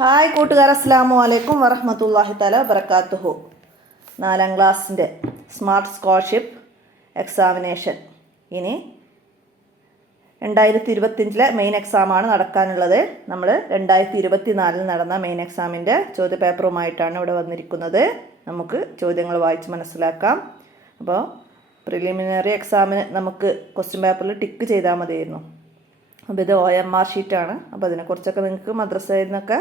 Hi കൂട്ടുകാർ, അസ്സലാമു അലൈക്കും വറഹ്മത്തുള്ളാഹി തആല വബറകാതുഹു. 4ാം ക്ലാസ്സിൻ്റെ സ്മാർട്ട് സ്കോളർഷിപ്പ് എക്സാമിനേഷൻ ഇനി 2025 മെയിൻ എക്സാമാണ് നടക്കാനുള്ളത്. നമ്മൾ 2024 നടന്ന മെയിൻ എക്സാമിൻ്റെ ചോദ്യപേപ്പറുമായിട്ടാണ് ഇവിടെ വന്നിരിക്കുന്നത്. നമുക്ക് ചോദ്യങ്ങൾ വായിച്ച് മനസ്സിലാക്കാം. അപ്പോൾ പ്രിലിമിനറി എക്സാമിന് നമുക്ക് ക്വസ്റ്റ്യൻ പേപ്പറിൽ ടിക്ക് ചെയ്താൽ മതിയായിരുന്നു. അപ്പോൾ ഇത് OMR ഷീറ്റാണ്. അപ്പോൾ അതിനെക്കുറിച്ചൊക്കെ നിങ്ങൾക്ക് മദ്രസയിൽ നിന്നൊക്കെ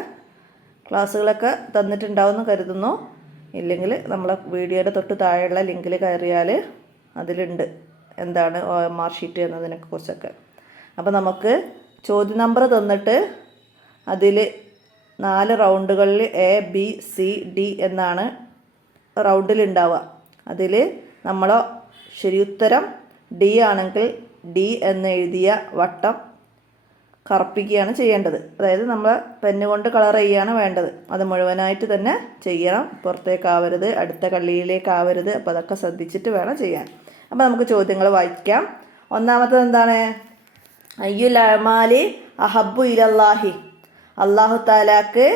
ക്ലാസ്സുകളൊക്കെ തന്നിട്ടുണ്ടാവുമെന്ന് കരുതുന്നു. ഇല്ലെങ്കിൽ നമ്മളെ വീഡിയോയുടെ തൊട്ട് താഴെയുള്ള ലിങ്കിൽ കയറിയാൽ അതിലുണ്ട് എന്താണ് OMR ഷീറ്റ് എന്നതിനെക്കുറിച്ചൊക്കെ. അപ്പോൾ നമുക്ക് ചോദ്യ നമ്പർ തന്നിട്ട് അതിൽ 4 റൗണ്ടുകളിൽ ABCD എന്നാണ് റൗണ്ടിലുണ്ടാവുക. അതിൽ നമ്മൾ ശരിയുത്തരം D ആണെങ്കിൽ D എന്ന് എഴുതിയ വട്ടം കറുപ്പിക്കുകയാണ് ചെയ്യേണ്ടത്. അതായത് നമ്മൾ പെന്ന് കൊണ്ട് കളർ ചെയ്യുകയാണ് വേണ്ടത്. അത് മുഴുവനായിട്ട് തന്നെ ചെയ്യണം. പുറത്തേക്കാവരുത്, അടുത്ത കള്ളിയിലേക്കാവരുത്. അപ്പോൾ അതൊക്കെ ശ്രദ്ധിച്ചിട്ട് വേണം ചെയ്യാൻ. അപ്പോൾ നമുക്ക് ചോദ്യങ്ങൾ വായിക്കാം. ഒന്നാമത്തത് എന്താണ്? അയ്യുൽ അഅ്മാലി അഹബ്ബു ഇലല്ലാഹി. അല്ലാഹു തആലാക്ക്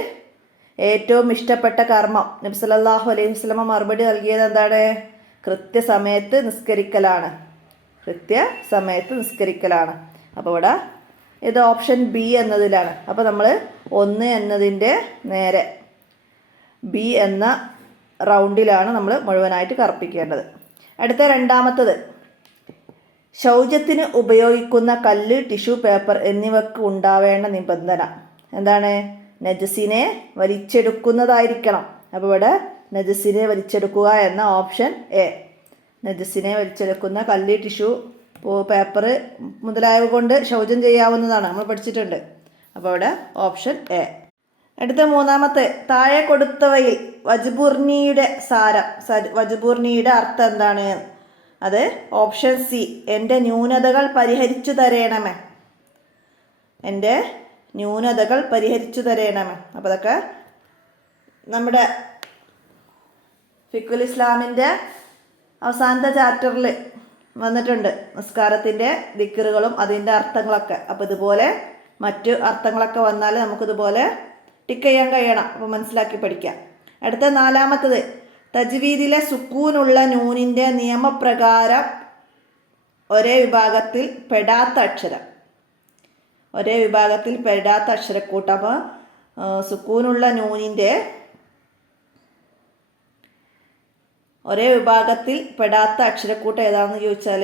ഏറ്റവും ഇഷ്ടപ്പെട്ട കർമ്മം. നബി സല്ലല്ലാഹു അലൈഹി വസല്ലമ മറുപടി നൽകിയത് എന്താണ്? കൃത്യസമയത്ത് നിസ്കരിക്കലാണ്. കൃത്യസമയത്ത് നിസ്കരിക്കലാണ്. അപ്പോൾ ഇവിടെ ഇത് ഓപ്ഷൻ B എന്നതിലാണ്. അപ്പോൾ നമ്മൾ 1 എന്നതിൻ്റെ നേരെ B എന്ന റൗണ്ടിലാണ് നമ്മൾ മുഴുവനായിട്ട് കറുപ്പിക്കേണ്ടത്. അടുത്ത രണ്ടാമത്തത്, ശൗചത്തിന് ഉപയോഗിക്കുന്ന കല്ല്, ടിഷ്യൂ പേപ്പർ എന്നിവക്ക് ഉണ്ടാവേണ്ട നിബന്ധന എന്താണ്? നജസിനെ വലിച്ചെടുക്കുന്നതായിരിക്കണം. അപ്പോൾ ഇവിടെ നജസിനെ വലിച്ചെടുക്കുക എന്ന ഓപ്ഷൻ A. നജസിനെ വലിച്ചെടുക്കുന്ന കല്ല്, ടിഷ്യൂ പേപ്പർ മുതലായവ കൊണ്ട് ശൗചം ചെയ്യാവുന്നതാണ്, നമ്മൾ പഠിച്ചിട്ടുണ്ട്. അപ്പോൾ ഇവിടെ ഓപ്ഷൻ A. അടുത്ത മൂന്നാമത്തെ, താഴെ കൊടുത്തവയിൽ വജ്ബുർനിയുടെ സാരം, വജ്ബുർനിയുടെ അർത്ഥം എന്താണ്? അത് ഓപ്ഷൻ C, എൻ്റെ ന്യൂനതകൾ പരിഹരിച്ചു തരേണമേ. എൻ്റെ ന്യൂനതകൾ പരിഹരിച്ചു തരേണമേ. അപ്പോൾ അതൊക്കെ നമ്മുടെ ഫിഖുൽ ഇസ്ലാമിൻ്റെ അവസാനത്തെ ചാപ്റ്ററിൽ വന്നിട്ടുണ്ട്, നിസ്കാരത്തിൻ്റെ ദിക്റുകളും അതിൻ്റെ അർത്ഥങ്ങളൊക്കെ. അപ്പോൾ ഇതുപോലെ മറ്റ് അർത്ഥങ്ങളൊക്കെ വന്നാൽ നമുക്കിതുപോലെ ടിക്ക് ചെയ്യാൻ കഴിയണം. അപ്പോൾ മനസ്സിലാക്കി പഠിക്കാം. അടുത്ത നാലാമത്തത്, തജ്വീദിലെ സുക്കൂനുള്ള നൂനിൻ്റെ നിയമപ്രകാരം ഒരേ വിഭാഗത്തിൽ പെടാത്ത അക്ഷരം. ഒരേ വിഭാഗത്തിൽ പെടാത്ത അക്ഷരക്കൂട്ടം. അപ്പോൾ സുക്കൂനുള്ള നൂനിൻ്റെ ഒരേ വിഭാഗത്തിൽ പെടാത്ത അക്ഷരക്കൂട്ടം ഏതാണെന്ന് ചോദിച്ചാൽ,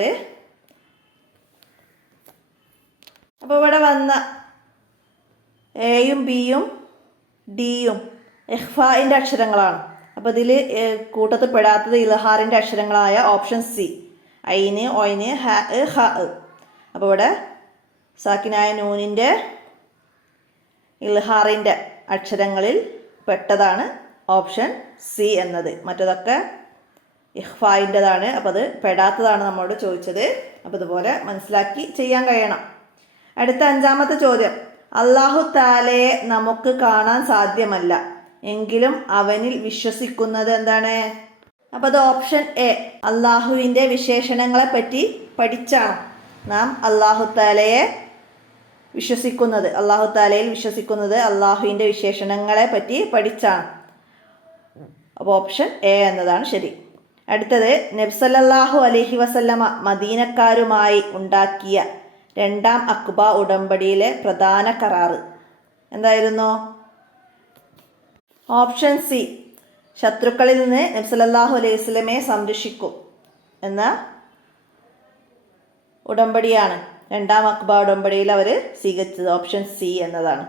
അപ്പോൾ ഇവിടെ വന്ന Aയും Bയും Dയും ഇഖ്ഫാഇൻ്റെ അക്ഷരങ്ങളാണ്. അപ്പോൾ ഇതിൽ കൂട്ടത്തിൽ പെടാത്തത് ഇൽഹാറിൻ്റെ അക്ഷരങ്ങളായ ഓപ്ഷൻ C, ഐന്, ഒയ്ന്, ഹ, ഹ. അപ്പോൾ ഇവിടെ സാക്കിനായ നൂനിൻ്റെ ഇൽഹാറിൻ്റെ അക്ഷരങ്ങളിൽ പെട്ടതാണ് ഓപ്ഷൻ C എന്നത്. മറ്റതൊക്കെ ഇഖ്ഫായിൻ്റെതാണ്. അപ്പോൾ അത് പെടാത്തതാണ് നമ്മളോട് ചോദിച്ചത്. അപ്പോൾ ഇതുപോലെ മനസ്സിലാക്കി ചെയ്യാൻ കഴിയണം. അടുത്ത അഞ്ചാമത്തെ ചോദ്യം, അല്ലാഹു തആലയെ നമുക്ക് കാണാൻ സാധ്യമല്ല, എങ്കിലും അവനിൽ വിശ്വസിക്കുന്നത് എന്താണ്? അപ്പോൾ അത് ഓപ്ഷൻ A, അള്ളാഹുവിൻ്റെ വിശേഷണങ്ങളെ പറ്റി പഠിച്ചാണ് നാം അല്ലാഹു തആലയെ വിശ്വസിക്കുന്നത്. അല്ലാഹു തആലയിൽ വിശ്വസിക്കുന്നത് അള്ളാഹുവിൻ്റെ വിശേഷണങ്ങളെ പറ്റി പഠിച്ചാണ്. അപ്പോൾ ഓപ്ഷൻ A എന്നതാണ് ശരി. അടുത്തത്, നബി സല്ലല്ലാഹു അലൈഹി വസല്ലമ മദീനക്കാരുമായി ഉണ്ടാക്കിയ 2ാം അഖ്ബ ഉടമ്പടിയിലെ പ്രധാന കരാറ് എന്തായിരുന്നു? ഓപ്ഷൻ C, ശത്രുക്കളിൽ നിന്ന് നബി സല്ലല്ലാഹു അലൈഹി വസല്ലമയെ സംരക്ഷിക്കും എന്ന ഉടമ്പടിയാണ് 2ാം അഖ്ബ ഉടമ്പടിയിൽ അവർ സ്വീകരിച്ചത്. ഓപ്ഷൻ C എന്നതാണ്.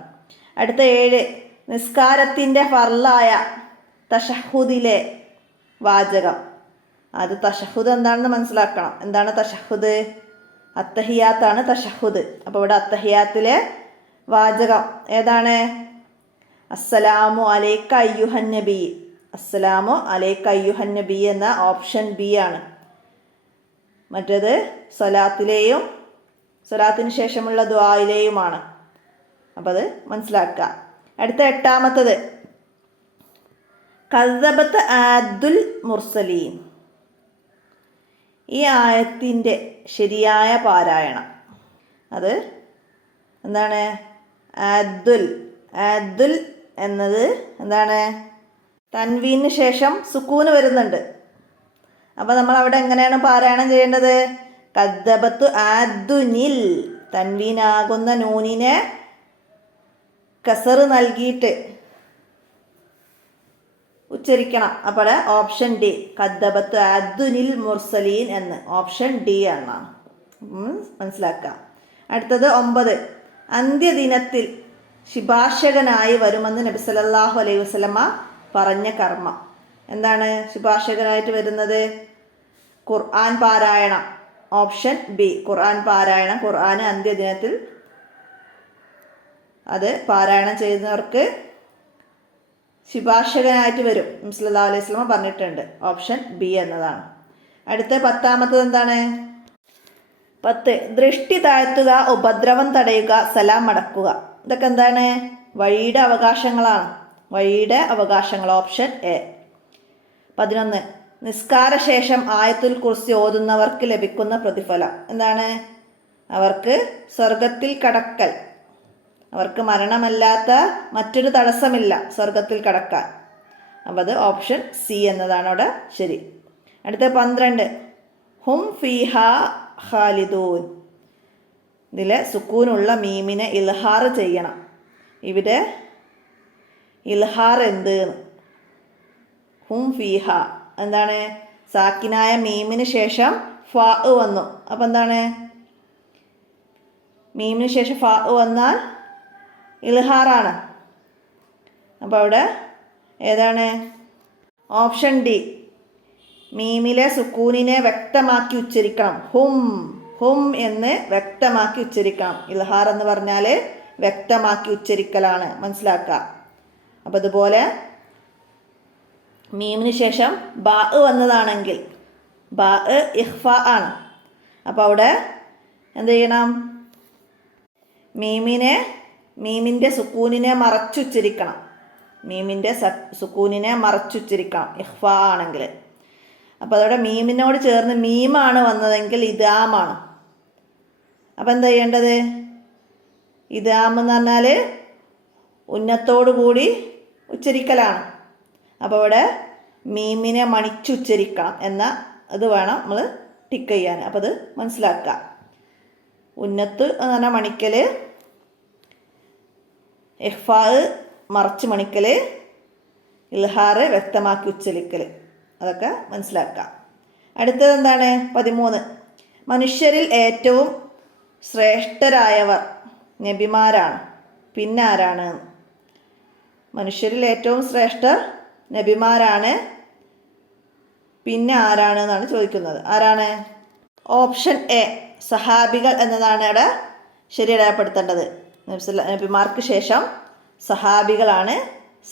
അടുത്ത 7, നിസ്കാരത്തിൻ്റെ ഫർളായ തശഹുദിലെ വാചകം. അത് തശഹുദ് എന്താണെന്ന് മനസ്സിലാക്കണം. എന്താണ് തശഹുദ്? അത്തഹിയാത്താണ് തശഹുദ്. അപ്പോൾ ഇവിടെ അത്തഹിയാത്തിലെ വാചകം ഏതാണ്? അസ്സലാമു അലൈക അയ്യുഹൻ നബി. അസ്സലാമു അലൈക അയ്യുഹൻ നബി എന്ന ഓപ്ഷൻ B ആണ്. മറ്റേത് സ്വലാത്തിലെയും സ്വലാത്തിന് ശേഷമുള്ള ദുആയിലെയുമാണ്. അപ്പോൾ അത് മനസ്സിലാക്കുക. അടുത്ത 8ാമത്തത്, കസ്സബത്ത് ആദുൽ മുർസലീൻ. ഈ ആയത്തിൻ്റെ ശരിയായ പാരായണം അത് എന്താണ്? ആദുൽ എന്നത് എന്താണ്? തൻവീന് ശേഷം സുക്കൂന് വരുന്നുണ്ട്. അപ്പോൾ നമ്മൾ അവിടെ എങ്ങനെയാണ് പാരായണം ചെയ്യേണ്ടത്? കദ്ദബത്തു ആദ്ദുനിൽ, തൻവീനാകുന്ന നൂനിനെ കസർ നൽകിയിട്ട് ഉച്ചരിക്കണം. അപ്പോൾ ഓപ്ഷൻ ഡി, കദ്ദബത്തു ആദ്ദുനിൽ മുർസലീൻ എന്ന് ഓപ്ഷൻ ഡി ആണ്. മനസ്സിലാക്കാം. അടുത്തത് 9, അന്ത്യദിനത്തിൽ ശുപാർശകനായി വരുമെന്ന് നബി സല്ലല്ലാഹു അലൈഹി വസല്ലമ പറഞ്ഞ കർമ്മം എന്താണ്? ശുപാർശകനായിട്ട് വരുന്നത് ഖുർആൻ പാരായണം. ഓപ്ഷൻ ബി, ഖുർആൻ പാരായണം. ഖുർആൻ അന്ത്യദിനത്തിൽ അത് പാരായണം ചെയ്യുന്നവർക്ക് ശുപാർശകനായിട്ട് വരും നബി സല്ലല്ലാഹു അലൈഹി വസല്ലമ പറഞ്ഞിട്ടുണ്ട്. ഓപ്ഷൻ ബി എന്നതാണ്. അടുത്ത 10ാമത്തത് എന്താണ്? 10, ദൃഷ്ടി താഴ്ത്തുക, ഉപദ്രവം തടയുക, സലാം മടക്കുക. ഇതൊക്കെ എന്താണ്? വഴിയുടെ അവകാശങ്ങളാണ്. വഴിയുടെ അവകാശങ്ങൾ. Option A. 11, നിസ്കാരശേഷം ആയത്തുൽ കുർസി ഓതുന്നവർക്ക് ലഭിക്കുന്ന പ്രതിഫലം എന്താണ്? അവർക്ക് സ്വർഗത്തിൽ കടക്കൽ. അവർക്ക് മരണമല്ലാത്ത മറ്റൊരു തടസ്സമില്ല സ്വർഗത്തിൽ കടക്കാൻ. അപ്പോൾ അത് ഓപ്ഷൻ സി എന്നതാണ് അവിടെ ശരി. അടുത്ത 12, ഹും ഫീഹ ഖാലിദൂൻ. ഇതിലെ സുക്കൂനുള്ള മീമിനെ ഇൽഹാർ ചെയ്യണം. ഇവിടെ ഇൽഹാർ എന്ത്? ഹും ഫീഹ എന്താണ്? സാക്കിനായ മീമിന് ശേഷം ഫാ വന്നു. അപ്പം എന്താണ്? മീമിന് ശേഷം ഫാ വന്നാൽ ഇൽഹാറാണ്. അപ്പോൾ അവിടെ ഏതാണ്? ഓപ്ഷൻ ഡി, മീമിലെ സുക്കൂനിനെ വ്യക്തമാക്കി ഉച്ചരിക്കണം. ഹും, ഹും എന്ന് വ്യക്തമാക്കി ഉച്ചരിക്കണം. ഇൽഹാർ എന്ന് പറഞ്ഞാൽ വ്യക്തമാക്കി ഉച്ചരിക്കലാണ്. മനസ്സിലാക്കുക. അപ്പോൾ അതുപോലെ മീമിന് ശേഷം ബാ വന്നതാണെങ്കിൽ ബാ ഇഖ്ഫ ആണ്. അപ്പോൾ അവിടെ എന്ത് ചെയ്യണം? മീമിൻ്റെ സുക്കൂനിനെ മറച്ചുച്ചരിക്കണം. മീമിൻ്റെ സുക്കൂനിനെ മറച്ചുച്ചരിക്കണം ഇഖ്ഫ ആണെങ്കിൽ. അപ്പോൾ അതോടെ മീമിനോട് ചേർന്ന് മീമാണ് വന്നതെങ്കിൽ ഇദാമാണ്. അപ്പം എന്താ ചെയ്യേണ്ടത്? ഇദാം എന്ന് പറഞ്ഞാൽ ഉന്നത്തോടു കൂടി ഉച്ചരിക്കലാണ്. അപ്പോൾ ഇവിടെ മീമിനെ മണിച്ചുച്ചരിക്കണം എന്ന ഇത് വേണം നമ്മൾ ടിക്ക് ചെയ്യാൻ. അപ്പോൾ അത് മനസ്സിലാക്കുക. ഉന്നത്ത് എന്ന് പറഞ്ഞാൽ മണിക്കൽ, ഇഖ്ഫാ മറച്ച് മണിക്കൽ, ഇൽഹാർ വ്യക്തമാക്കി ഉച്ചരിക്കൽ. അതൊക്കെ മനസ്സിലാക്കാം. അടുത്തത് എന്താണ്? 13, മനുഷ്യരിൽ ഏറ്റവും ശ്രേഷ്ഠരായവർ നബിമാരാണ്. പിന്നെ ആരാണ്? മനുഷ്യരിൽ ഏറ്റവും ശ്രേഷ്ഠർ നബിമാരാണ്. പിന്നെ ആരാണ് എന്നാണ് ചോദിക്കുന്നത്. ആരാണ്? ഓപ്ഷൻ എ, സഹാബികൾ എന്നതാണ് ഇവിടെ ശരി അടയാളപ്പെടുത്തേണ്ടത്. നബിമാർക്ക് ശേഷം സഹാബികളാണ്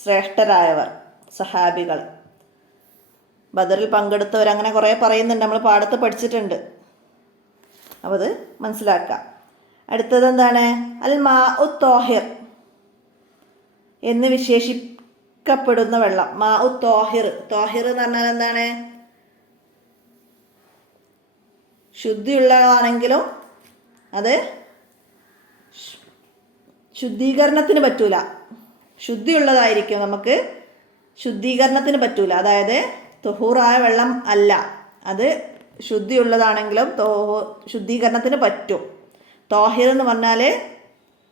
ശ്രേഷ്ഠരായവർ. സഹാബികൾ ബദറിൽ പങ്കെടുത്തവരങ്ങനെ കുറേ പറയുന്നുണ്ട്, നമ്മൾ പാഠത്ത് പഠിച്ചിട്ടുണ്ട്. അപ്പോൾ അത് മനസ്സിലാക്കാം. അടുത്തത് എന്താണ്? അൽ മാ ഉ തോഹിർ എന്ന് വിശേഷിക്കപ്പെടുന്ന വെള്ളം. മാ ഉ തോഹിർ. തോഹിർ എന്ന് പറഞ്ഞാൽ എന്താണ്? ശുദ്ധിയുള്ളതാണെങ്കിലും അത് ശുദ്ധീകരണത്തിന് പറ്റൂല. ശുദ്ധിയുള്ളതായിരിക്കും, നമുക്ക് ശുദ്ധീകരണത്തിന് പറ്റൂല. അതായത് തുഹൂറായ വെള്ളം അല്ല, അത് ശുദ്ധിയുള്ളതാണെങ്കിലും ശുദ്ധീകരണത്തിന് പറ്റും. തോഹിർ എന്ന് പറഞ്ഞാൽ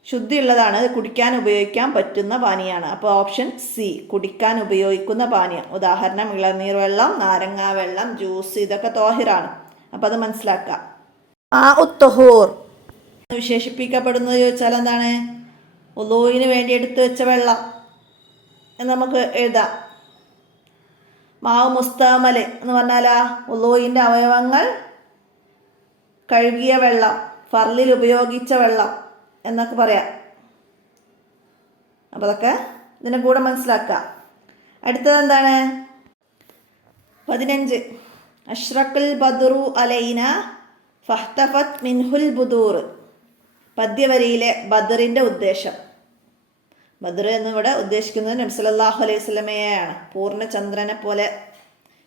ശുദ്ധിയുള്ളതാണ്, അത് കുടിക്കാൻ ഉപയോഗിക്കാൻ പറ്റുന്ന പാനീയമാണ്. അപ്പോൾ ഓപ്ഷൻ സി, കുടിക്കാൻ ഉപയോഗിക്കുന്ന പാനീയം. ഉദാഹരണം ഇളനീർ വെള്ളം, നാരങ്ങാ വെള്ളം, ജ്യൂസ്, ഇതൊക്കെ തോഹിറാണ്. അപ്പോൾ അത് മനസ്സിലാക്കാം. ആ ഉത്തഹൂർ വിശേഷിപ്പിക്കപ്പെടുന്നത് ചോദിച്ചാൽ എന്താണ്? ഉളൂവിന് വേണ്ടി എടുത്തു വെച്ച വെള്ളം എന്ന് നമുക്ക് എഴുതാം. മാവ് മുസ്തമൽ എന്ന് പറഞ്ഞാൽ ഉളൂവിൻ്റെ അവയവങ്ങൾ കഴുകിയ വെള്ളം, ഫർലിൽ ഉപയോഗിച്ച വെള്ളം എന്നൊക്കെ പറയാം. അപ്പോൾ അതൊക്കെ ഇതിൻ്റെ കൂടെ മനസ്സിലാക്കുക. അടുത്തത് എന്താണ്? 15, അഷ്റഖുൽ ബദ്റു അലൈന ഫഹ്തഫത് മിൻഹുൽ ബുദൂർ. പദ്യവരിയിലെ ബദറിൻ്റെ ഉദ്ദേശം. ബദർ എന്നിവിടെ ഉദ്ദേശിക്കുന്നത് നബി സല്ലല്ലാഹു അലൈഹി വസല്ലമയെയാണ്, പൂർണ്ണചന്ദ്രനെ പോലെ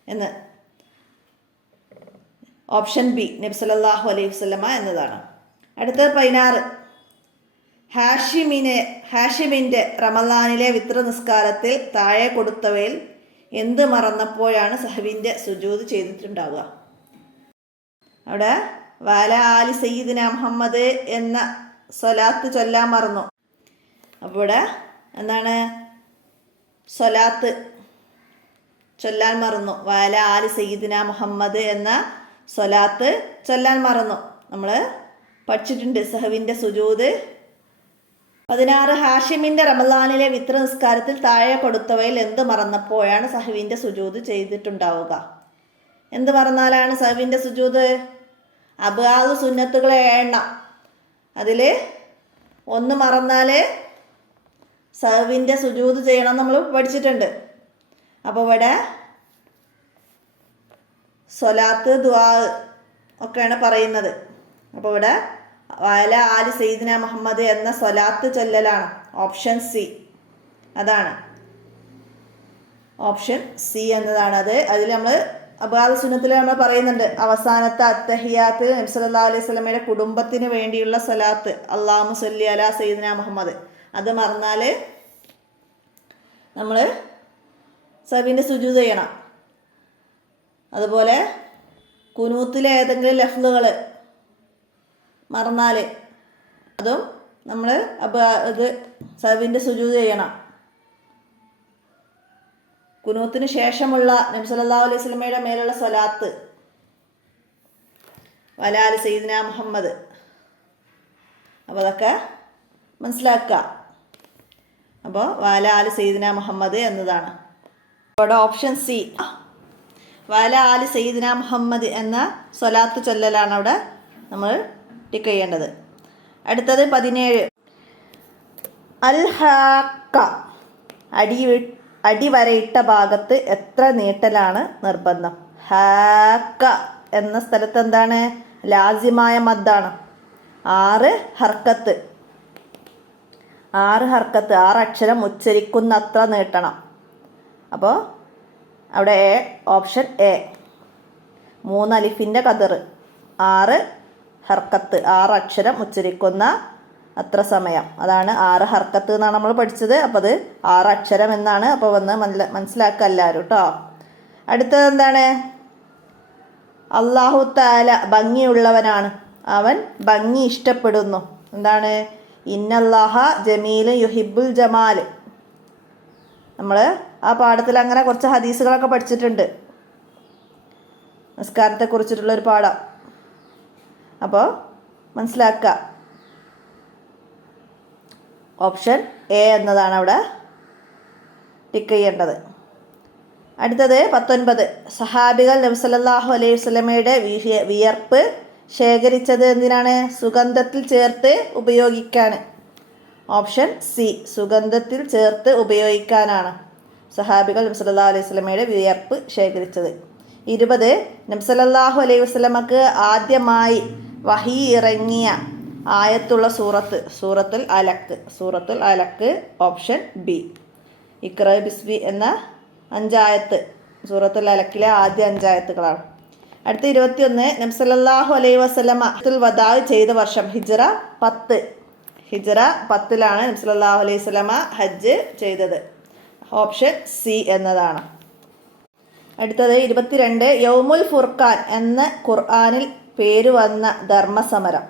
എന്ന്. ഓപ്ഷൻ ബി, നബി സല്ലല്ലാഹു അലൈഹി വസല്ലമ എന്നതാണ്. അടുത്തത് 16, ഹാഷിമിൻ്റെ റമദാനിലെ വിത്ര നിസ്കാരത്തിൽ താഴെ കൊടുത്തവയിൽ എന്ത് മറന്നപ്പോഴാണ് സഹവിൻ്റെ സുജൂദ് ചെയ്തിട്ടുണ്ടാവുക? അവിടെ വാല ആലി സയ്യിദിന മുഹമ്മദ് എന്ന സ്വലാത്ത് ചൊല്ലാൻ മറന്നു. അപ്പോൾ ഇവിടെ എന്താണ്? സ്വലാത്ത് ചൊല്ലാൻ മറന്നു. വാല ആലി സയ്യിദിന മുഹമ്മദ് എന്ന സ്വലാത്ത് ചൊല്ലാൻ മറന്നു. നമ്മൾ പഠിച്ചിട്ടുണ്ട് സഹവിൻ്റെ സുജൂദ്. 16 ഹാഷിമിൻ്റെ റമദാനിലെ വിത്ര നിസ്കാരത്തിൽ താഴെ കൊടുത്തവയിൽ എന്ത് മറന്നപ്പോഴാണ് സഹവിൻ്റെ സുജൂദ് ചെയ്തിട്ടുണ്ടാവുക? എന്ത് മറന്നാലാണ് സഹവിൻ്റെ സുജൂദ്? അബ്ആദ് സുന്നത്തുകളെ എണ്ണം. അതിൽ ഒന്ന് മറന്നാൽ സഹവിൻ്റെ സുജൂദ് ചെയ്യണം നമ്മൾ പഠിച്ചിട്ടുണ്ട്. അപ്പോൾ ഇവിടെ സ്വലാത്ത് ദുആ ഒക്കെയാണ് പറയുന്നത്. അപ്പോൾ ഇവിടെ വഅല ആലി സയ്യിദിന മുഹമ്മദ് എന്ന സ്വലാത്ത് ചൊല്ലലാണ്. ഓപ്ഷൻ സി അതാണ്. ഓപ്ഷൻ സി എന്നതാണ് അത്. അതിൽ നമ്മൾ അബ്ആദ് സുന്നത്തിൽ നമ്മൾ പറയുന്നുണ്ട്, അവസാനത്തെ അത്തഹിയാത്ത് നബി സല്ലല്ലാഹു അലൈഹി വസല്ലമയുടെ കുടുംബത്തിന് വേണ്ടിയുള്ള സ്വലാത്ത് അല്ലാഹുമ്മ സ്വല്ലി അലാ സയ്യിദിന മുഹമ്മദ്. അത് മറന്നാൽ നമ്മൾ സഹവിൻ്റെ സുജൂദ് ചെയ്യണം. അതുപോലെ കുനൂത്തിലെ ഏതെങ്കിലും ലഫ്ലുകൾ മറന്നാൽ അതും നമ്മൾ ഇത് സഹവിൻ്റെ സുജൂദ് ചെയ്യണം. കുനൂത്തിന് ശേഷമുള്ള നബി സല്ലല്ലാഹു അലൈഹി വസല്ലമയുടെ മേലുള്ള സ്വലാത്ത് വഅലാ ആലി സയ്യിദിന മുഹമ്മദ്. അപ്പോൾ അതൊക്കെ മനസ്സിലാക്കുക. അപ്പോൾ വഅലാ ആലി സയ്യിദിന മുഹമ്മദ് എന്നതാണ്. അവിടെ ഓപ്ഷൻ സി വഅലാ ആലി സയ്യിദിന മുഹമ്മദ് എന്ന സ്വലാത്ത് ചൊല്ലലാണ് അവിടെ നമ്മൾ ടിക്ക് ചെയ്യേണ്ടത്. അടുത്തത് 17 അൽ-ഹാക്ക. അടിവരയിട്ട ഭാഗത്ത് എത്ര നീട്ടലാണ് നിർബന്ധം? ഹാക്ക എന്ന സ്ഥലത്ത് എന്താണ്? ലാസിമായ മദ്ദാണ്. 6 ഹർക്കത്ത് 6 അക്ഷരം ഉച്ചരിക്കുന്ന അത്ര നീട്ടണം. അപ്പോൾ അവിടെ ഓപ്ഷൻ എ 3 അലിഫിൻ്റെ കതിർ 6 ഹർക്കത്ത് 6 അക്ഷരം ഉച്ചരിക്കുന്ന അത്ര സമയം. അതാണ് 6 ഹർക്കത്ത് എന്നാണ് നമ്മൾ പഠിച്ചത്. അപ്പോൾ അത് 6 അക്ഷരം എന്നാണ്. അപ്പോൾ വന്ന് മനസ്സിലാക്കുക എല്ലാവരും കേട്ടോ. അടുത്തത് എന്താണ്? അല്ലാഹു തആല ഭംഗിയുള്ളവനാണ്, അവൻ ഭംഗി ഇഷ്ടപ്പെടുന്നു. എന്താണ്? ഇന്നല്ലാഹ ജമീലും യുഹിബുൽ ജമാൽ. നമ്മൾ ആ പാഠത്തിൽ അങ്ങനെ കുറച്ച് ഹദീസുകളൊക്കെ പഠിച്ചിട്ടുണ്ട്, നിസ്കാരത്തെക്കുറിച്ചിട്ടുള്ളൊരു പാഠം. അപ്പോൾ മനസ്സിലാക്കുക. ഓപ്ഷൻ എ എന്നതാണ് അവിടെ ടിക്ക് ചെയ്യേണ്ടത്. അടുത്തത് 19 സഹാബികൾ നബി സല്ലല്ലാഹു അലൈഹി വസല്ലമയുടെ വിയർപ്പ് ശേഖരിച്ചത് എന്തിനാണ്? സുഗന്ധത്തിൽ ചേർത്ത് ഉപയോഗിക്കാൻ. ഓപ്ഷൻ സി സുഗന്ധത്തിൽ ചേർത്ത് ഉപയോഗിക്കാനാണ് സഹാബികൾ നബി സല്ലല്ലാഹു അലൈഹി വസല്ലമയുടെ വിയർപ്പ് ശേഖരിച്ചത്. 20 നബി സല്ലല്ലാഹു അലൈഹി വസല്ലമക്ക് ആദ്യമായി വഹി ഇറങ്ങിയ ആയത്തുള്ള സൂറത്തുൽ അലക്ക്. ഓപ്ഷൻ ബി ഇഖ്റ ബിസ്മി എന്ന 5 ആയത്ത് സൂറത്തുൽ അലക്കിലെ ആദ്യ 5 ആയത്തുകളാണ്. അടുത്ത 21 നബി സല്ലല്ലാഹു അലൈഹി വസല്ലമ വദാ ചെയ്ത വർഷം ഹിജ്റ 10. ഹിജ്റ 10ലാണ് നബി സല്ലല്ലാഹു അലൈഹി വസല്ലമ ഹജ്ജ് ചെയ്തത്. ഓപ്ഷൻ സി എന്നതാണ്. അടുത്തത് 22 യൗമുൽ ഫുർഖാൻ എന്ന ഖുർആനിൽ പേര് വന്ന ധർമ്മസമരം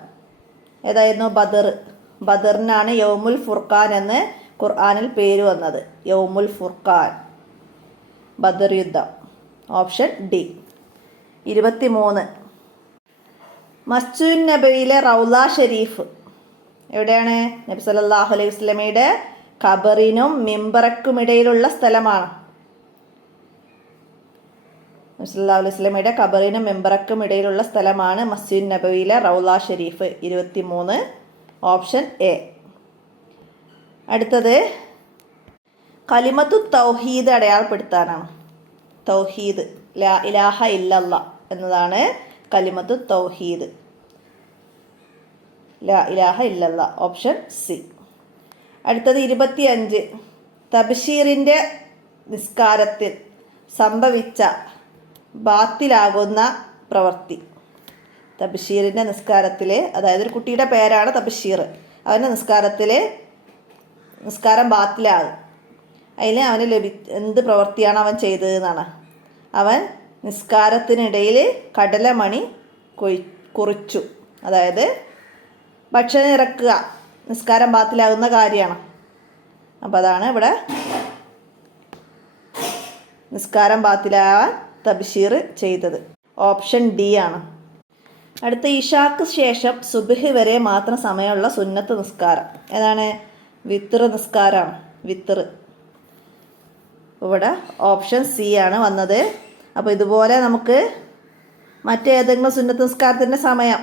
ഏതായിരുന്നു? ബദറിനാണ് യൗമുൽ ഫുർഖാൻ എന്ന് ഖുർആനിൽ പേര് വന്നത്. യൗമുൽ ഫുർഖാൻ ബദർ യുദ്ധം. Option D. 23 മസ്ജിദുൻ നബവിയിലെ റൗള ഷരീഫ് എവിടെയാണ്? നബി സല്ലല്ലാഹു അലൈഹി വസല്ലമയുടെ ഖബറിനും മിമ്പറക്കുമിടയിലുള്ള സ്ഥലമാണ്. നബി സല്ലല്ലാഹു അലൈഹി വസല്ലമയുടെ ഖബറിനും മിമ്പറക്കും ഇടയിലുള്ള സ്ഥലമാണ് മസ്ജിദുൻ നബവിയിലെ റൗള ഷരീഫ്. 23 option A. അടുത്തത് കലിമത്തു തൗഹീദ് അടയാളപ്പെടുത്താനാണ്. തൗഹീദ് ലാ ഇലാഹ ഇല്ലല്ലാഹ് എന്നതാണ് കലിമത്തു തൗഹീദ്. ലാ ഇലാഹ ഇല്ലല്ലാഹ്. Option C. അടുത്തത് 25 തബ്ശീറിൻ്റെ നിസ്കാരത്തിൽ സംഭവിച്ച ബാത്തിലാകുന്ന പ്രവൃത്തി. തബ്ശീറിൻ്റെ നിസ്കാരത്തിൽ, അതായത് ഒരു കുട്ടിയുടെ പേരാണ് തബ്ശീർ, അവൻ്റെ നിസ്കാരം ബാത്തിലാകും. അതിന് അവന് എന്ത് പ്രവൃത്തിയാണ് അവൻ ചെയ്തതെന്നാണ്. അവൻ നിസ്കാരത്തിനിടയിൽ കടലമണി കുറിച്ചു. അതായത് ഭക്ഷണം ഇറക്കുക നിസ്കാരം ബാത്തിലാകുന്ന കാര്യമാണ്. അപ്പോൾ അതാണ് ഇവിടെ നിസ്കാരം ബാത്തിലാവാൻ തബ്ശീർ ചെയ്തത്. ഓപ്ഷൻ ഡി ആണ്. അടുത്ത ഇഷാക്ക് ശേഷം സുബ്ഹ് വരെ മാത്രം സമയമുള്ള സുന്നത്ത് നിസ്കാരം ഏതാണ്? വിത്തർ നിസ്കാരമാണ്. വിത്തർ ഇവിടെ ഓപ്ഷൻ സി ആണ് വന്നത്. അപ്പോൾ ഇതുപോലെ നമുക്ക് മറ്റേതെങ്കിലും സുന്നത്ത് നിസ്കാരത്തിൻ്റെ സമയം,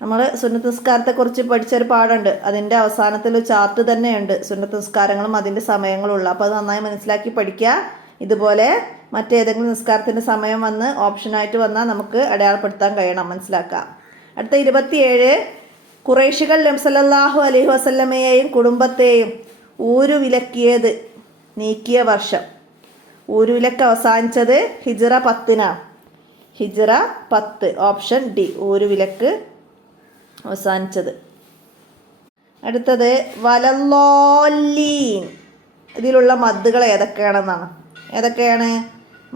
നമ്മൾ സുന്നത്ത് നിസ്കാരത്തെക്കുറിച്ച് പഠിച്ചൊരു പാഠമുണ്ട്, അതിൻ്റെ അവസാനത്തിൽ ഒരു ചാർട്ട് തന്നെയുണ്ട് സുന്നത്ത് നിസ്കാരങ്ങളും അതിൻ്റെ സമയങ്ങളുള്ള. അപ്പോൾ അത് നന്നായി മനസ്സിലാക്കി പഠിക്കുക. ഇതുപോലെ മറ്റേതെങ്കിലും നിസ്കാരത്തിൻ്റെ സമയം വന്ന് ഓപ്ഷനായിട്ട് വന്നാൽ നമുക്ക് അടയാളപ്പെടുത്താൻ കഴിയണം, മനസ്സിലാക്കാം. അടുത്ത 27 ഖുറൈശികൾ നബി സല്ലല്ലാഹു അലൈഹി വസല്ലമയെയും കുടുംബത്തെയും ഊരുവിലക്കിയത് നീക്കിയ വർഷം. ഊരുവിലക്ക് അവസാനിച്ചത് ഹിജ്റ 10-നാണ്. ഹിജ്റ 10 ഓപ്ഷൻ ഡി ഊരുവിലക്ക് അവസാനിച്ചത്. അടുത്തത് വലല്ലോല്ലീൻ. ഇതിലുള്ള മദ്ദുകൾ ഏതൊക്കെയാണ്?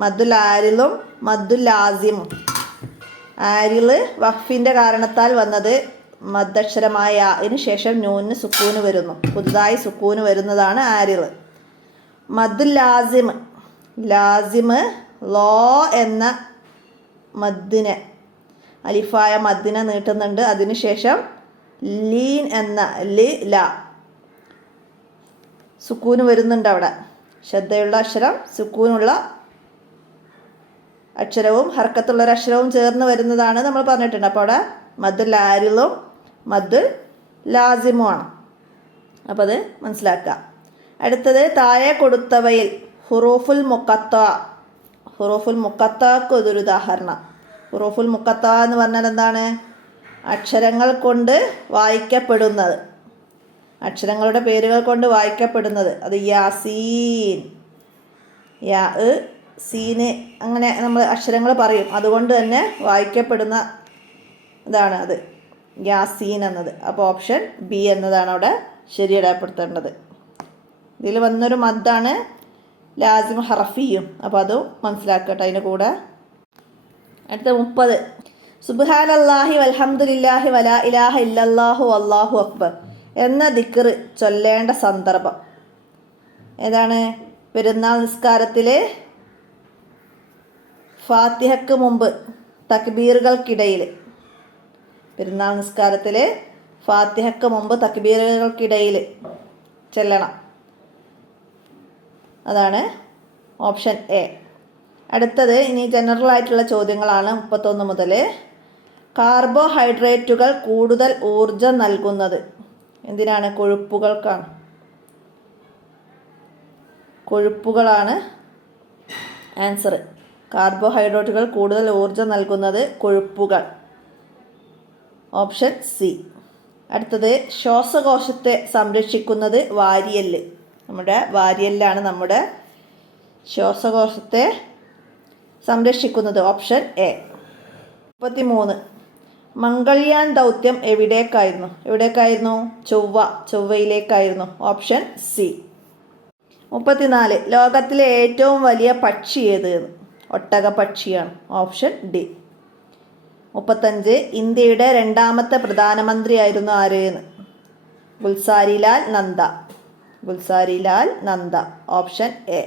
മദ്ദുൽ ആരിലും മദ്ദുൽ ലാസിമും. ആരില് വഖഫിൻ്റെ കാരണത്താൽ വന്നത് മദ്ദക്ഷരമായ യാഇന് ശേഷം നൂനിന് സുക്കൂന് വരുന്നു. പുതുതായി സുക്കൂന് വരുന്നതാണ് ആരിൽ. മദ്ദുൽ ലാസിമ് ലോ എന്ന മദ്ദിനെ, അലിഫായ മദ്ദിനെ നീട്ടുന്നുണ്ട്. അതിനുശേഷം ലീൻ എന്ന ല സുക്കൂന് വരുന്നുണ്ട്. അവിടെ ശ്രദ്ധയുള്ള അക്ഷരം സുക്കൂനുള്ള അക്ഷരവും ഹർക്കത്തുള്ള ഒരു അക്ഷരവും ചേർന്ന് വരുന്നതാണ് നമ്മൾ പറഞ്ഞിട്ടുണ്ട്. അപ്പോൾ അവിടെ മദ്ദുൽ ആരിലും മദ്ദുൽ ലാസിമുമാണ്. അപ്പോൾ അത് മനസ്സിലാക്കുക. അടുത്തത് താഴെ കൊടുത്തവയിൽ ഹുറൂഫുൽ മുഖത്താക്ക് ഒരു ഉദാഹരണം. ഹുറൂഫുൽ മുഖത്ത എന്ന് പറഞ്ഞാൽ എന്താണ്? അക്ഷരങ്ങൾ കൊണ്ട് വായിക്കപ്പെടുന്നത്, അക്ഷരങ്ങളുടെ പേരുകൾ കൊണ്ട് വായിക്കപ്പെടുന്നത്. അത് യാസീൻ, യാ സീന്, അങ്ങനെ നമ്മൾ അക്ഷരങ്ങൾ പറയും. അതുകൊണ്ട് തന്നെ വായിക്കപ്പെടുന്ന ഇതാണ് അത് യാസീൻ എന്നത്. അപ്പോൾ ഓപ്ഷൻ ബി എന്നതാണ് അവിടെ ശരിയടപ്പെടുത്തേണ്ടത്. ഇതിൽ വന്നൊരു മദ്ദാണ് ലാസിം ഹറഫിയും. അപ്പോൾ അത് മനസ്സിലാക്കട്ടെ അതിൻ്റെ കൂടെ. അടുത്ത 30 സുബ്ഹാനല്ലാഹി വൽഹംദുലില്ലാഹി വലാ ഇലാഹ ഇല്ലല്ലാഹു വല്ലാഹു അക്ബർ എന്ന ദിക്ർ ചൊല്ലേണ്ട സന്ദർഭം ഏതാണ്? പെരുന്നാൾ നിസ്കാരത്തിൽ ഫാത്തിഹയ്ക്ക് മുമ്പ് തക്ബീറുകൾക്കിടയിൽ, പെരുന്നാൾ നിസ്കാരത്തിൽ ഫാത്തിഹയ്ക്ക് മുമ്പ് തക്ബീറുകൾക്കിടയിൽ ചെല്ലണം. അതാണ് ഓപ്ഷൻ എ. അടുത്തത് ഇനി ജനറൽ ആയിട്ടുള്ള ചോദ്യങ്ങളാണ്. 31 മുതൽ കാർബോഹൈഡ്രേറ്റുകൾ കൂടുതൽ ഊർജം നൽകുന്നത് എന്തിനാണ്? കൊഴുപ്പുകൾക്കാണ്. കൊഴുപ്പുകളാണ് ആൻസർ. കാർബോഹൈഡ്രേറ്റുകൾ കൂടുതൽ ഊർജം നൽകുന്നത് കൊഴുപ്പുകൾ. Option C. അടുത്തത് ശ്വാസകോശത്തെ സംരക്ഷിക്കുന്നത് വാരിയല്ല്. നമ്മുടെ വാരിയല്ലാണ് നമ്മുടെ ശ്വാസകോശത്തെ സംരക്ഷിക്കുന്നത്. Option A. 33 മംഗൾയാൻ ദൗത്യം എവിടേക്കായിരുന്നു? ചൊവ്വയിലേക്കായിരുന്നു. Option C. 34 ലോകത്തിലെ ഏറ്റവും വലിയ പക്ഷി ഏത്? ഒട്ടകപ്പക്ഷിയാണ്. Option D. 35 ഇന്ത്യയുടെ 2ാമത്തെ പ്രധാനമന്ത്രിയായിരുന്നു ആര്? ഗുൽസാരിലാൽ നന്ദ. Option A.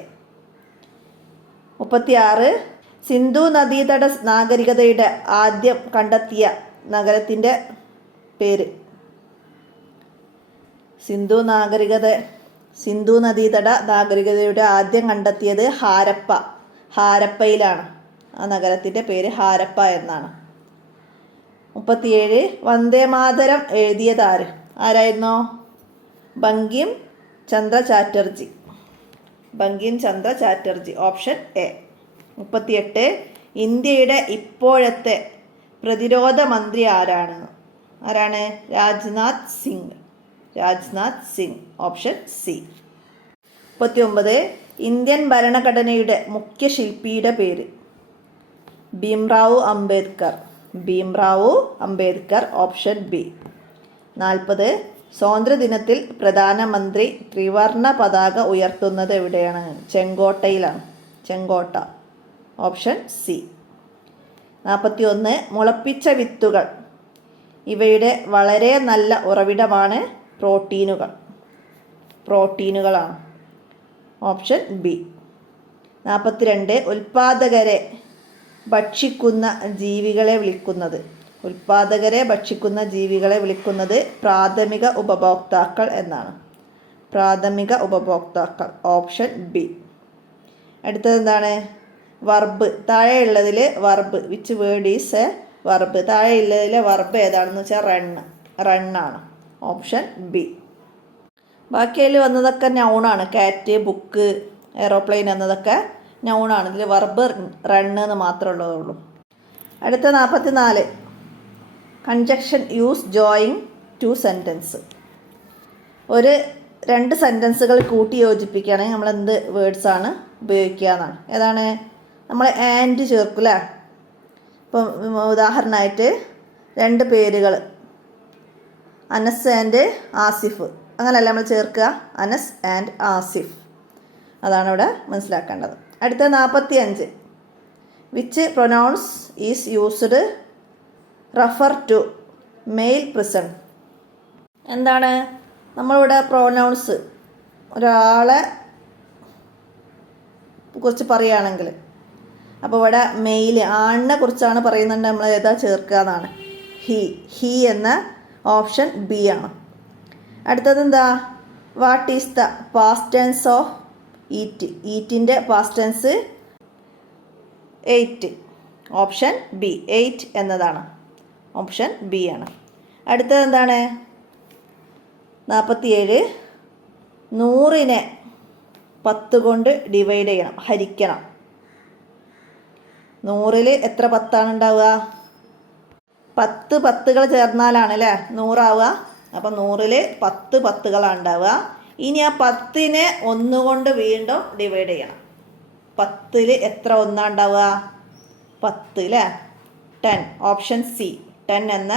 36 സിന്ധു നദീതട നാഗരികതയുടെ ആദ്യം കണ്ടെത്തിയ നഗരത്തിൻ്റെ പേര്. സിന്ധു നദീതട നാഗരികതയുടെ ആദ്യം കണ്ടെത്തിയത് ഹാരപ്പയിലാണ്. ആ നഗരത്തിൻ്റെ പേര് ഹാരപ്പ എന്നാണ്. 37 വന്ദേമാതരം എഴുതിയത് ആരായിരുന്നു? ബങ്കിം ചന്ദ്ര ചാറ്റർജി. Option A. 38 ഇന്ത്യയുടെ ഇപ്പോഴത്തെ പ്രതിരോധ മന്ത്രി ആരാണ്? Rajnath Singh. Option C. 39 Indian ഭരണഘടനയുടെ മുഖ്യ ശില്പിയുടെ പേര്? ഭീംറാവു അംബേദ്കർ. Option B. 40 സ്വാതന്ത്ര്യദിനത്തിൽ പ്രധാനമന്ത്രി ത്രിവർണ പതാക ഉയർത്തുന്നത് എവിടെയാണ്? ചെങ്കോട്ടയിലാണ്. ചെങ്കോട്ട. Option C. 41. മുളപ്പിച്ച വിത്തുകൾ. ഇവയുടെ വളരെ നല്ല ഉറവിടമാണ് പ്രോട്ടീനുകളാണ്. Option B. 42. ഉൽപാദകരെ ഭക്ഷിക്കുന്ന ജീവികളെ വിളിക്കുന്നത് പ്രാഥമിക ഉപഭോക്താക്കൾ എന്നാണ്. പ്രാഥമിക ഉപഭോക്താക്കൾ. Option B. അടുത്തത് എന്താണ്? വർബ്. താഴെയുള്ളതിൽ verb. Which word is a verb? താഴെയുള്ളതിലെ വർബ് ഏതാണെന്ന് വെച്ചാൽ റണ്ണാണ്. Option B. ബാക്കിയിൽ വന്നതൊക്കെ നൗണാണ്. കാറ്റ്, ബുക്ക്, എയ്റോപ്ലെയിൻ എന്നതൊക്കെ നൗണാണ്. ഇതിൽ വർബ് റണ്ണ് എന്ന് മാത്രമേ ഉള്ളൂ. അടുത്ത 44. Conjunction use joining two sentence. രണ്ട് സെൻറ്റൻസുകൾ കൂട്ടി യോജിപ്പിക്കുകയാണെങ്കിൽ നമ്മൾ എന്ത് വേർഡ്സാണ് ഉപയോഗിക്കുക എന്നാണ്. ഏതാണ്? നമ്മൾ ആൻഡ് ചേർക്കില്ല. ഇപ്പം ഉദാഹരണമായിട്ട് 2 പേരുകൾ, അനസ് ആൻഡ് ആസിഫ്, അങ്ങനെയല്ല നമ്മൾ ചേർക്കുക. അനസ് ആൻഡ് ആസിഫ്. അതാണ് ഇവിടെ മനസ്സിലാക്കേണ്ടത്. അടുത്ത 45. Which pronouns is used refer to male present. എന്താണ്? നമ്മളിവിടെ പ്രൊനൗൺസ് ഒരാളെ കുറിച്ച് പറയുകയാണെങ്കിൽ, അപ്പോൾ ഇവിടെ മെയിൽ ആണിനെ കുറിച്ചാണ് പറയുന്നുണ്ട്, നമ്മൾ ഏതാ ചേർക്കുക എന്നാണ്. ഹി എന്ന ഓപ്ഷൻ ബി ആണ്. അടുത്തത് എന്താ? What is the past tense of eat. ഈറ്റിൻ്റെ past tense ate. Option B. 8 എന്നതാണ്. ഓപ്ഷൻ ബി ആണ്. അടുത്തത് എന്താണ്? 47. 100നെ 10 കൊണ്ട് ഡിവൈഡ് ചെയ്യണം, ഹരിക്കണം. 100ൽ എത്ര 10 ഉണ്ടാവുക? 10 10കൾ ചേർന്നാലാണ് അല്ലേ 100 ആവുക. അപ്പം 100ൽ 10 10കളാണ് ഉണ്ടാവുക. ഇനി ആ 10നെ 1 കൊണ്ട് വീണ്ടും ഡിവൈഡ് ചെയ്യണം. 10ൽ എത്ര 1 ഉണ്ടാവുക? 10 അല്ലേ? 10. Option C. 10 എന്ന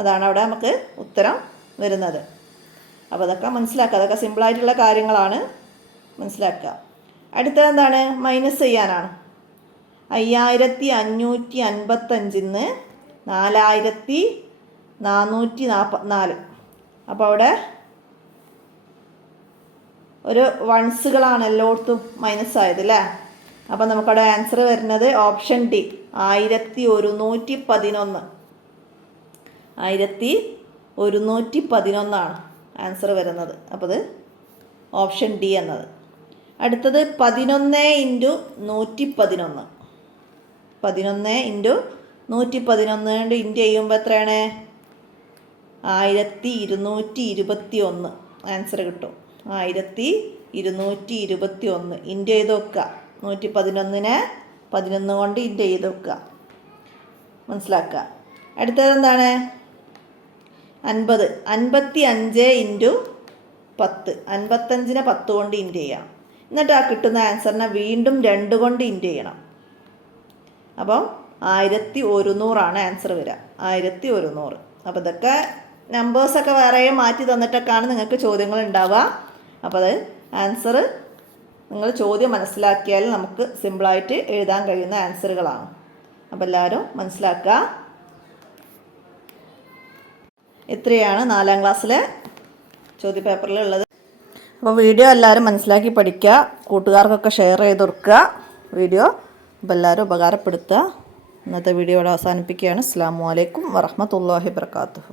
അതാണ് അവിടെ നമുക്ക് ഉത്തരം വരുന്നത്. അപ്പോൾ അതൊക്കെ മനസ്സിലാക്കുക. അതൊക്കെ സിമ്പിളായിട്ടുള്ള കാര്യങ്ങളാണ്, മനസ്സിലാക്കുക. അടുത്തത് എന്താണ്? മൈനസ് ചെയ്യാനാണ്. 5555 4444. അപ്പോൾ അവിടെ ഒരു വൺസുകളാണ് എല്ലായിടത്തും മൈനസ് ആയത് അല്ലേ. അപ്പം നമുക്കവിടെ ആൻസർ വരുന്നത് ഓപ്ഷൻ ഡി. 1111. 1111 ആണ് ആൻസർ വരുന്നത്. അപ്പോൾ അത് ഓപ്ഷൻ ഡി എന്നത്. അടുത്തത് 11 × 111. 11 × 111 കൊണ്ട് ഇൻറ്റു ചെയ്യുമ്പോൾ എത്രയാണ്? 1221 ആൻസർ കിട്ടും. 1221 ഇൻറ്റു ചെയ്ത് വെക്കുക. 111നെ 11 കൊണ്ട് ഇൻറ്റു ചെയ്ത് വെക്കുക, മനസ്സിലാക്കുക. അടുത്തത് എന്താണ്? 50. 55 × 10. 55നെ 10 കൊണ്ട് ഇൻറ്റു ചെയ്യണം. എന്നിട്ട് ആ കിട്ടുന്ന ആൻസറിനെ വീണ്ടും 2 കൊണ്ട് ഇൻറ്റു ചെയ്യണം. അപ്പം 1100 ആണ് ആൻസർ വരിക. 1100. അപ്പോൾ ഇതൊക്കെ നമ്പേഴ്സൊക്കെ വേറെ മാറ്റി തന്നിട്ടൊക്കെയാണ് നിങ്ങൾക്ക് ചോദ്യങ്ങൾ ഉണ്ടാവുക. അപ്പോൾ അത് ആൻസർ നിങ്ങൾ ചോദ്യം മനസ്സിലാക്കിയാൽ നമുക്ക് സിമ്പിളായിട്ട് എഴുതാൻ കഴിയുന്ന ആൻസറുകളാണ്. അപ്പോൾ എല്ലാവരും മനസ്സിലാക്കുക. ഇത്രയാണ് 4ാം ക്ലാസ്സിലെ ചോദ്യപേപ്പറിലുള്ളത്. അപ്പോൾ വീഡിയോ എല്ലാവരും മനസ്സിലാക്കി പഠിക്കുക, കൂട്ടുകാർക്കൊക്കെ ഷെയർ ചെയ്ത് കൊടുക്കുക വീഡിയോ. അപ്പോൾ എല്ലാവരും ഉപകാരപ്പെടുത്തുക. ഇന്നത്തെ വീഡിയോ ഇവിടെ അവസാനിപ്പിക്കുകയാണ്. അസ്സലാമു അലൈക്കും വറഹ്മത്തുള്ളാഹി വബറകാതുഹു.